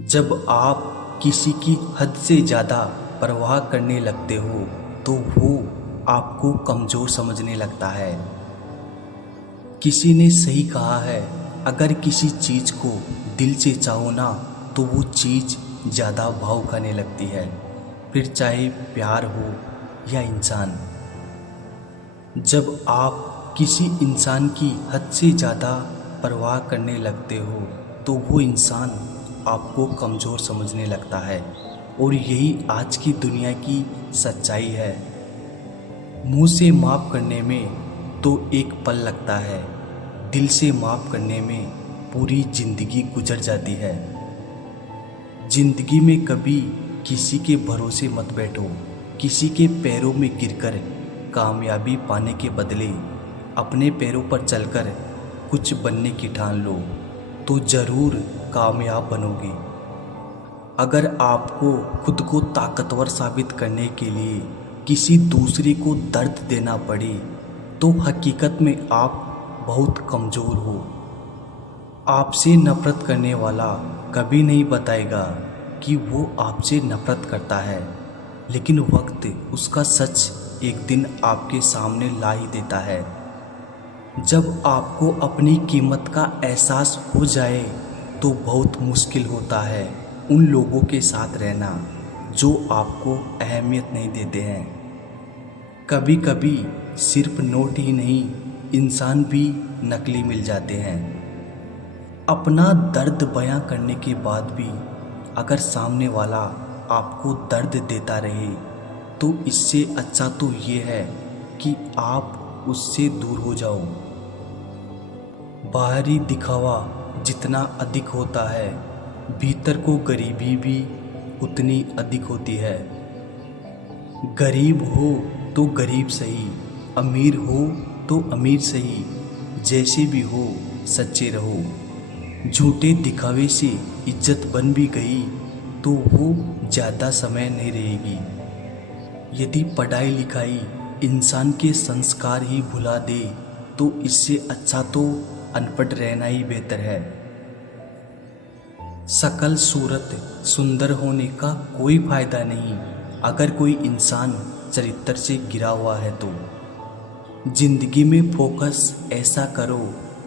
जब आप किसी की हद से ज़्यादा परवाह करने लगते हो तो वो आपको कमज़ोर समझने लगता है। किसी ने सही कहा है, अगर किसी चीज़ को दिल से चाहो ना तो वो चीज़ ज़्यादा भाव खाने लगती है, फिर चाहे प्यार हो या इंसान। जब आप किसी इंसान की हद से ज़्यादा परवाह करने लगते हो तो वो इंसान आपको कमज़ोर समझने लगता है, और यही आज की दुनिया की सच्चाई है। मुंह से माफ़ करने में तो एक पल लगता है, दिल से माफ़ करने में पूरी ज़िंदगी गुजर जाती है। ज़िंदगी में कभी किसी के भरोसे मत बैठो। किसी के पैरों में गिरकर कामयाबी पाने के बदले अपने पैरों पर चलकर कुछ बनने की ठान लो तो ज़रूर कामयाब बनोगे। अगर आपको खुद को ताकतवर साबित करने के लिए किसी दूसरे को दर्द देना पड़े तो हकीकत में आप बहुत कमज़ोर हो। आपसे नफ़रत करने वाला कभी नहीं बताएगा कि वो आपसे नफ़रत करता है, लेकिन वक्त उसका सच एक दिन आपके सामने ला ही देता है। जब आपको अपनी कीमत का एहसास हो जाए तो बहुत मुश्किल होता है उन लोगों के साथ रहना जो आपको अहमियत नहीं देते हैं। कभी कभी सिर्फ नोट ही नहीं, इंसान भी नकली मिल जाते हैं। अपना दर्द बयां करने के बाद भी अगर सामने वाला आपको दर्द देता रहे तो इससे अच्छा तो ये है कि आप उससे दूर हो जाओ। बाहरी दिखावा जितना अधिक होता है, भीतर को गरीबी भी उतनी अधिक होती है। गरीब हो तो गरीब सही, अमीर हो तो अमीर सही, जैसे भी हो सच्चे रहो। झूठे दिखावे से इज्जत बन भी गई तो वो ज़्यादा समय नहीं रहेगी। यदि पढ़ाई लिखाई इंसान के संस्कार ही भुला दे तो इससे अच्छा तो अनपढ़ रहना ही बेहतर है। शकल सूरत सुंदर होने का कोई फायदा नहीं अगर कोई इंसान चरित्र से गिरा हुआ है तो। जिंदगी में फोकस ऐसा करो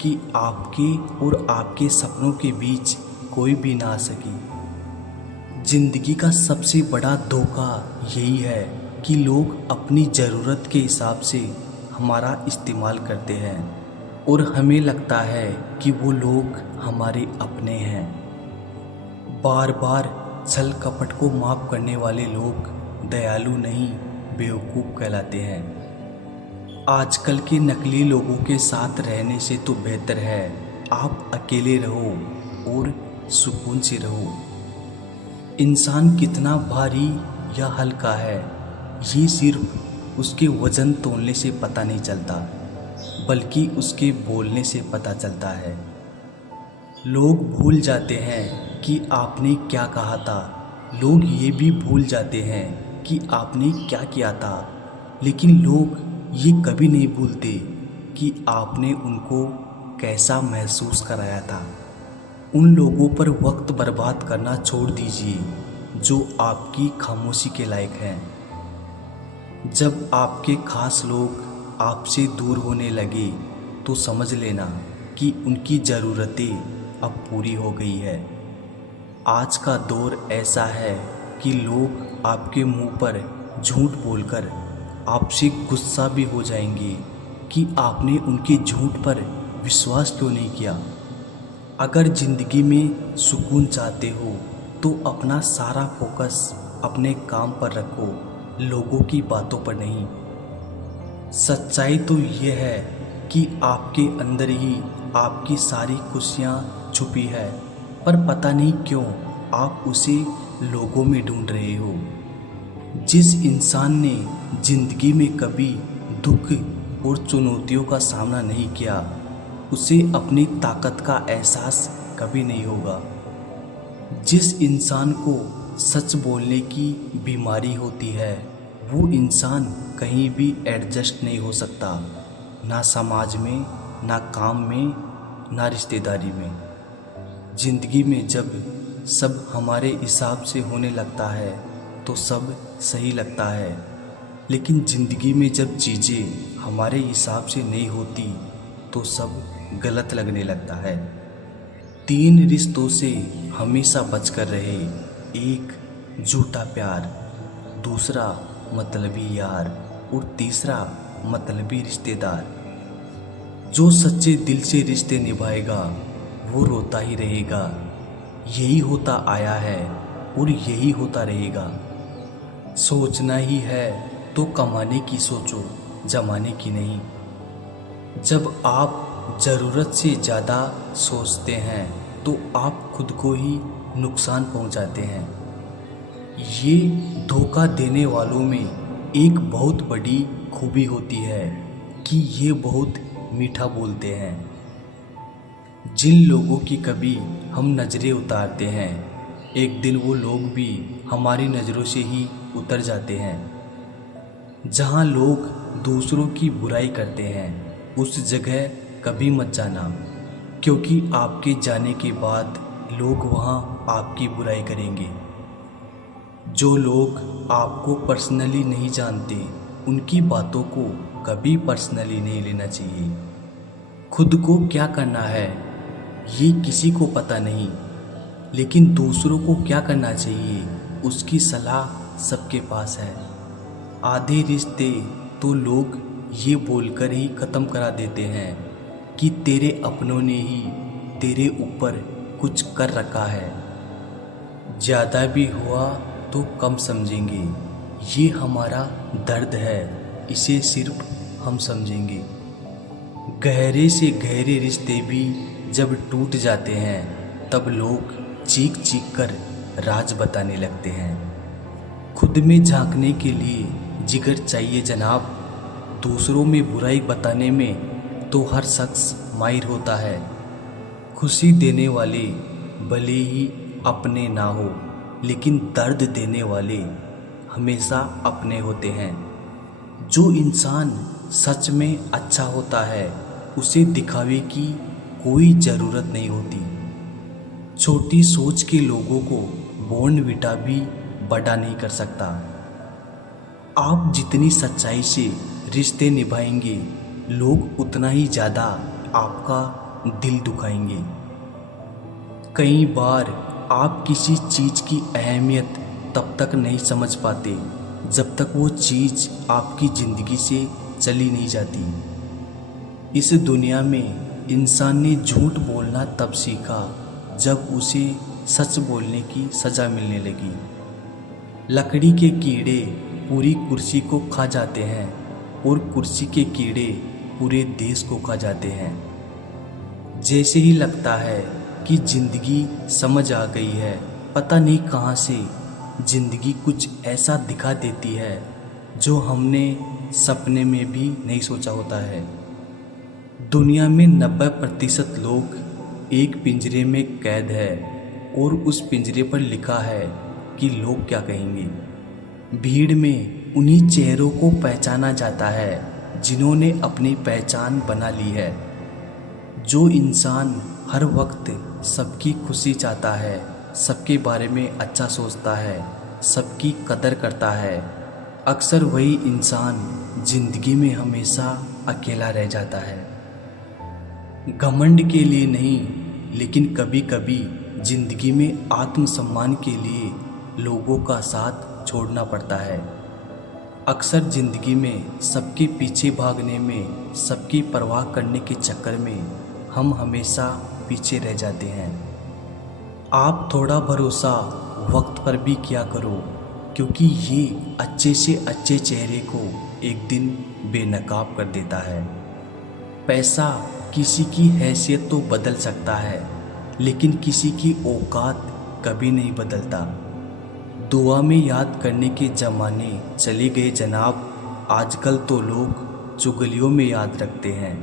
कि आपके और आपके सपनों के बीच कोई भी ना आ सके। जिंदगी का सबसे बड़ा धोखा यही है कि लोग अपनी ज़रूरत के हिसाब से हमारा इस्तेमाल करते हैं और हमें लगता है कि वो लोग हमारे अपने हैं। बार बार छल कपट को माफ़ करने वाले लोग दयालु नहीं, बेवकूफ़ कहलाते हैं। आजकल के नकली लोगों के साथ रहने से तो बेहतर है आप अकेले रहो और सुकून से रहो। इंसान कितना भारी या हल्का है ये सिर्फ उसके वज़न तोलने से पता नहीं चलता, बल्कि उसके बोलने से पता चलता है। लोग भूल जाते हैं कि आपने क्या कहा था, लोग ये भी भूल जाते हैं कि आपने क्या किया था, लेकिन लोग ये कभी नहीं भूलते कि आपने उनको कैसा महसूस कराया था। उन लोगों पर वक्त बर्बाद करना छोड़ दीजिए जो आपकी खामोशी के लायक हैं। जब आपके खास लोग आपसे दूर होने लगे तो समझ लेना कि उनकी ज़रूरतें अब पूरी हो गई है। आज का दौर ऐसा है कि लोग आपके मुंह पर झूठ बोलकर आपसे गुस्सा भी हो जाएंगे कि आपने उनके झूठ पर विश्वास क्यों नहीं किया। अगर ज़िंदगी में सुकून चाहते हो तो अपना सारा फोकस अपने काम पर रखो, लोगों की बातों पर नहीं। सच्चाई तो ये है कि आपके अंदर ही आपकी सारी खुशियाँ छुपी है, पर पता नहीं क्यों आप उसे लोगों में ढूंढ रहे हो। जिस इंसान ने ज़िंदगी में कभी दुख और चुनौतियों का सामना नहीं किया उसे अपनी ताकत का एहसास कभी नहीं होगा। जिस इंसान को सच बोलने की बीमारी होती है वो इंसान कहीं भी एडजस्ट नहीं हो सकता, ना समाज में, ना काम में, ना रिश्तेदारी में। ज़िंदगी में जब सब हमारे हिसाब से होने लगता है तो सब सही लगता है, लेकिन ज़िंदगी में जब चीज़ें हमारे हिसाब से नहीं होती तो सब गलत लगने लगता है। 3 रिश्तों से हमेशा बचकर रहे। 1 झूठा प्यार, दूसरा मतलबी यार और तीसरा मतलबी रिश्तेदार। जो सच्चे दिल से रिश्ते निभाएगा वो रोता ही रहेगा। यही होता आया है और यही होता रहेगा। सोचना ही है तो कमाने की सोचो, जमाने की नहीं। जब आप ज़रूरत से ज़्यादा सोचते हैं तो आप खुद को ही नुकसान पहुंचाते हैं। ये धोखा देने वालों में एक बहुत बड़ी खूबी होती है कि ये बहुत मीठा बोलते हैं। जिन लोगों की कभी हम नज़रें उतारते हैं, एक दिन वो लोग भी हमारी नज़रों से ही उतर जाते हैं। जहाँ लोग दूसरों की बुराई करते हैं उस जगह कभी मत जाना, क्योंकि आपके जाने के बाद लोग वहाँ आपकी बुराई करेंगे। जो लोग आपको पर्सनली नहीं जानते उनकी बातों को कभी पर्सनली नहीं लेना चाहिए। खुद को क्या करना है ये किसी को पता नहीं, लेकिन दूसरों को क्या करना चाहिए उसकी सलाह सबके पास है। आधे रिश्ते तो लोग ये बोलकर ही ख़त्म करा देते हैं कि तेरे अपनों ने ही तेरे ऊपर कुछ कर रखा है। ज़्यादा भी हुआ तो कम समझेंगे, ये हमारा दर्द है, इसे सिर्फ हम समझेंगे। गहरे से गहरे रिश्ते भी जब टूट जाते हैं तब लोग चीख चीख कर राज बताने लगते हैं। खुद में झांकने के लिए जिगर चाहिए जनाब। दूसरों में बुराई बताने में तो हर शख्स माहिर होता है। खुशी देने वाले भले ही अपने ना हो, लेकिन दर्द देने वाले हमेशा अपने होते हैं। जो इंसान सच में अच्छा होता है उसे दिखावे की कोई ज़रूरत नहीं होती। छोटी सोच के लोगों को बॉर्नविटा भी बड़ा नहीं कर सकता। आप जितनी सच्चाई से रिश्ते निभाएंगे लोग उतना ही ज़्यादा आपका दिल दुखाएंगे। कई बार आप किसी चीज़ की अहमियत तब तक नहीं समझ पाते जब तक वो चीज़ आपकी ज़िंदगी से चली नहीं जाती। इस दुनिया में इंसान ने झूठ बोलना तब सीखा जब उसे सच बोलने की सज़ा मिलने लगी। लकड़ी के कीड़े पूरी कुर्सी को खा जाते हैं और कुर्सी के कीड़े पूरे देश को खा जाते हैं। जैसे ही लगता है कि ज़िंदगी समझ आ गई है, पता नहीं कहाँ से ज़िंदगी कुछ ऐसा दिखा देती है जो हमने सपने में भी नहीं सोचा होता है। दुनिया में 90% लोग एक पिंजरे में कैद है और उस पिंजरे पर लिखा है कि लोग क्या कहेंगे। भीड़ में उन्हीं चेहरों को पहचाना जाता है जिन्होंने अपनी पहचान बना ली है। जो इंसान हर वक्त सबकी खुशी चाहता है, सबके बारे में अच्छा सोचता है, सबकी कदर करता है, अक्सर वही इंसान जिंदगी में हमेशा अकेला रह जाता है। घमंड के लिए नहीं, लेकिन कभी कभी जिंदगी में आत्मसम्मान के लिए लोगों का साथ छोड़ना पड़ता है। अक्सर ज़िंदगी में सबके पीछे भागने में, सबकी परवाह करने के चक्कर में हम हमेशा पीछे रह जाते हैं। आप थोड़ा भरोसा वक्त पर भी किया करो, क्योंकि ये अच्छे से अच्छे चेहरे को एक दिन बेनकाब कर देता है। पैसा किसी की हैसियत तो बदल सकता है, लेकिन किसी की औकात कभी नहीं बदलता। दुआ में याद करने के ज़माने चले गए जनाब, आजकल तो लोग चुगलियों में याद रखते हैं।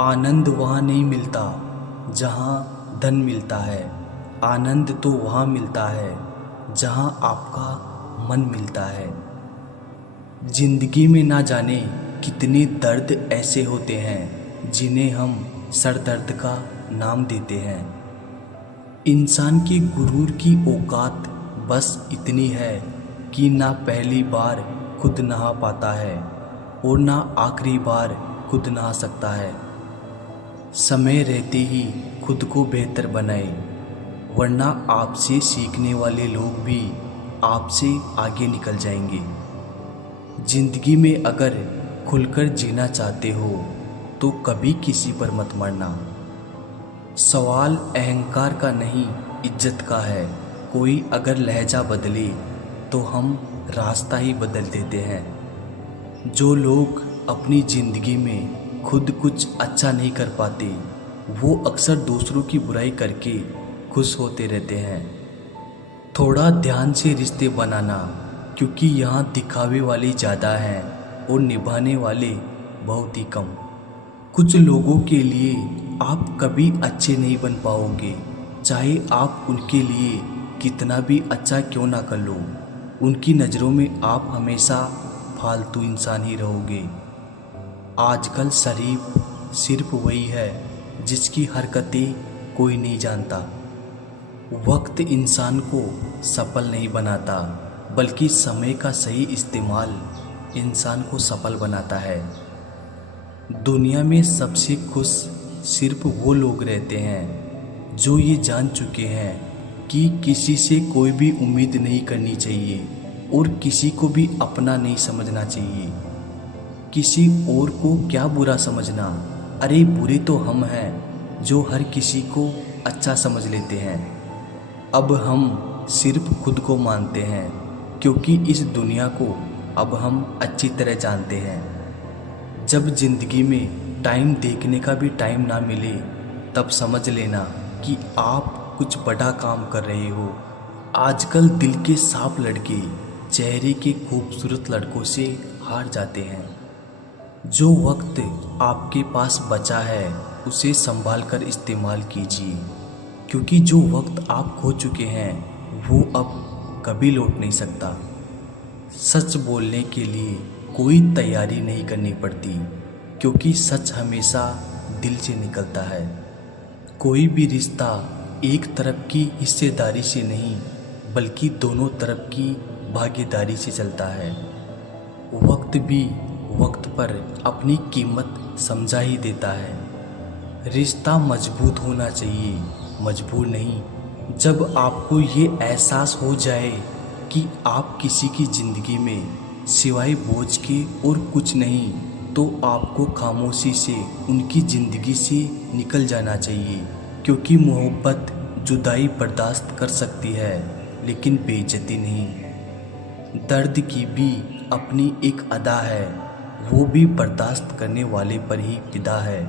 आनंद वहाँ नहीं मिलता जहाँ धन मिलता है, आनंद तो वहाँ मिलता है जहाँ आपका मन मिलता है। जिंदगी में ना जाने कितने दर्द ऐसे होते हैं जिन्हें हम सर दर्द का नाम देते हैं। इंसान के गुरूर की औकात बस इतनी है कि ना पहली बार खुद नहा पाता है और ना आखिरी बार खुद नहा सकता है। समय रहते ही खुद को बेहतर बनाए, वरना आपसे सीखने वाले लोग भी आपसे आगे निकल जाएंगे। जिंदगी में अगर खुलकर जीना चाहते हो तो कभी किसी पर मत मरना। सवाल अहंकार का नहीं, इज्जत का है। कोई अगर लहजा बदले तो हम रास्ता ही बदल देते हैं। जो लोग अपनी ज़िंदगी में खुद कुछ अच्छा नहीं कर पाते, वो अक्सर दूसरों की बुराई करके खुश होते रहते हैं। थोड़ा ध्यान से रिश्ते बनाना, क्योंकि यहाँ दिखावे वाले ज़्यादा हैं और निभाने वाले बहुत ही कम। कुछ लोगों के लिए आप कभी अच्छे नहीं बन पाओगे, चाहे आप उनके लिए कितना भी अच्छा क्यों ना कर लो। उनकी नज़रों में आप हमेशा फालतू इंसान ही रहोगे। आजकल शरीफ सिर्फ वही है जिसकी हरकतें कोई नहीं जानता। वक्त इंसान को सफल नहीं बनाता, बल्कि समय का सही इस्तेमाल इंसान को सफल बनाता है। दुनिया में सबसे खुश सिर्फ वो लोग रहते हैं जो ये जान चुके हैं कि किसी से कोई भी उम्मीद नहीं करनी चाहिए और किसी को भी अपना नहीं समझना चाहिए। किसी और को क्या बुरा समझना, अरे बुरे तो हम हैं जो हर किसी को अच्छा समझ लेते हैं। अब हम सिर्फ खुद को मानते हैं, क्योंकि इस दुनिया को अब हम अच्छी तरह जानते हैं। जब जिंदगी में टाइम देखने का भी टाइम ना मिले, तब समझ लेना कि आप कुछ बड़ा काम कर रहे हो। आजकल दिल के साफ लड़के चेहरे के खूबसूरत लड़कों से हार जाते हैं। जो वक्त आपके पास बचा है उसे संभाल कर इस्तेमाल कीजिए, क्योंकि जो वक्त आप खो चुके हैं वो अब कभी लौट नहीं सकता। सच बोलने के लिए कोई तैयारी नहीं करनी पड़ती, क्योंकि सच हमेशा दिल से निकलता है। कोई भी रिश्ता एक तरफ की हिस्सेदारी से नहीं, बल्कि दोनों तरफ की भागीदारी से चलता है। वक्त भी वक्त पर अपनी कीमत समझा ही देता है। रिश्ता मजबूत होना चाहिए, मजबूर नहीं। जब आपको ये एहसास हो जाए कि आप किसी की ज़िंदगी में सिवाय बोझ के और कुछ नहीं, तो आपको खामोशी से उनकी ज़िंदगी से निकल जाना चाहिए। क्योंकि मोहब्बत जुदाई बर्दाश्त कर सकती है, लेकिन बेइज्जती नहीं। दर्द की भी अपनी एक अदा है, वो भी बर्दाश्त करने वाले पर ही फिदा है।